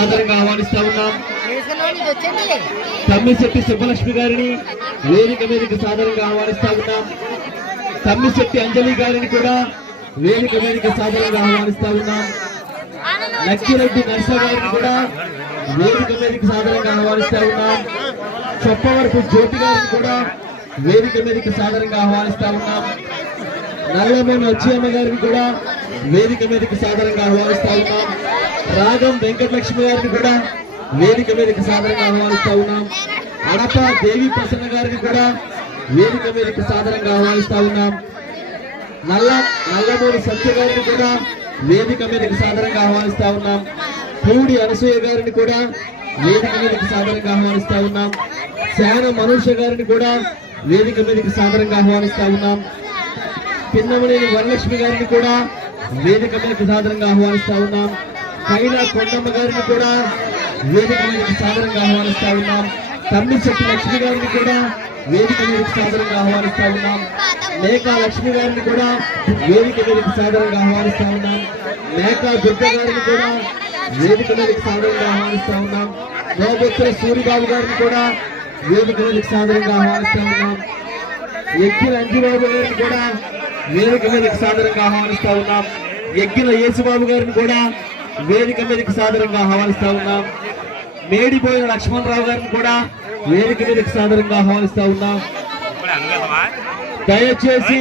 సాదరంగా ఆహ్వానిస్తా ఉన్నాం. తమ్మిశెట్టి సుబ్బలక్ష్మి గారిని వేదిక మీదకి సాదరంగా ఆహ్వానిస్తా ఉన్నాం. తమ్మిశెట్టి అంజలి గారిని కూడా వేదిక మీదకి సాదరంగా ఆహ్వానిస్తా ఉన్నాం. లక్ష్మిరెడ్డి నర్స గారిని కూడా వేదిక మీదకి సాదరంగా ఆహ్వానిస్తా ఉన్నాం. చొప్పవరపు జ్యోతి గారిని కూడా వేదిక మీదకి సాదరంగా ఆహ్వానిస్తా ఉన్నాం. నల్లమూని అచ్చయ్యమ్మ గారిని కూడా వేదిక మీదకి సాదరంగా ఆహ్వానిస్తా ఉన్నాం. రాగం వెంకటలక్ష్మి గారిని కూడా వేదిక మీదకి సాదరంగా ఆహ్వానిస్తా ఉన్నాం. అడప దేవి ప్రసన్న గారిని కూడా వేదిక మీదకి సాదరంగా ఆహ్వానిస్తా ఉన్నాం. నల్లమూని సత్య గారిని కూడా వేదిక మీదకి సాదరంగా ఆహ్వానిస్తా ఉన్నాం. పూడి అనసూయ గారిని కూడా వేదిక మీదకి సాదరంగా ఆహ్వానిస్తా ఉన్నాం. శాన మనుష్య గారిని కూడా వేదిక మీదకి సాదరంగా ఆహ్వానిస్తా ఉన్నాం. పిన్నమనేని వరలక్ష్మి గారిని కూడా వేదిక మీదకి సాదరంగా ఆహ్వానిస్తా ఉన్నాం. కైలా కొండమ్మ గారిని కూడా వేదిక మీదకి సాదరంగా ఆహ్వానిస్తా ఉన్నాం. తమ్మిశెట్టి లక్ష్మి గారిని కూడా వేదిక మీదకి సాదరంగా ఆహ్వానిస్తా ఉన్నాం. మేకా లక్ష్మి గారిని కూడా వేదిక మీదకి సాదరంగా ఆహ్వానిస్తా ఉన్నాం. మేకా దుర్గ గారిని కూడా వేదిక మీదకి సాదరంగా ఆహ్వానిస్తా ఉన్నాం. నోబుత్ర సూరిబాబు గారిని కూడా వేదిక మీదకి సాదరంగా ఆహ్వానిస్తా ఉన్నాం. ఎక్కిల అంజిబాబు గారిని కూడా వేదిక మీదకి సాదరంగా ఆహ్వానిస్తా ఉన్నాం. ఎక్కిల యేసుబాబు గారిని కూడా వేదిక మీదకి సాదరంగా ఆహ్వానిస్తా ఉన్నాం. మేడిపోయిన లక్ష్మణరావు గారిని కూడా వేదిక మీదకి సాదరంగా ఆహ్వానిస్తా ఉన్నాం. దయచేసి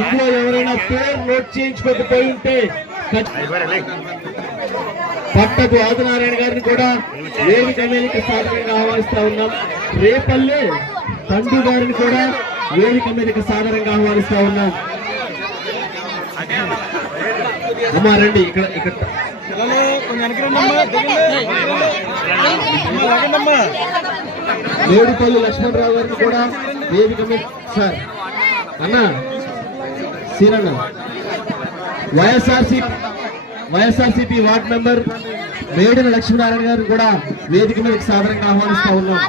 ఇందులో ఎవరైనా పేరు నోట్ చేయించుకోకపోయి ఉంటే పట్టపు ఆదినారాయణ గారిని కూడా వేదిక మీదకి సాదరంగా ఆహ్వానిస్తా ఉన్నాం. రేపల్లె తండ్రి గారిని కూడా వేదిక మీదకి సాదరంగా ఆహ్వానిస్తా ఉన్నాం. అమ్మా రండి ఇక్కడ ఇక్కడ మేడిపల్లి లక్ష్మణరావు గారిని కూడా వేదిక మీద సార్ అన్న సీరన్న వైఎస్ఆర్సీపీ వార్డ్ మెంబర్ మేడిన లక్ష్మీనారాయణ గారిని కూడా వేదిక మీదకి సాదరంగా ఆహ్వానిస్తా ఉన్నాం.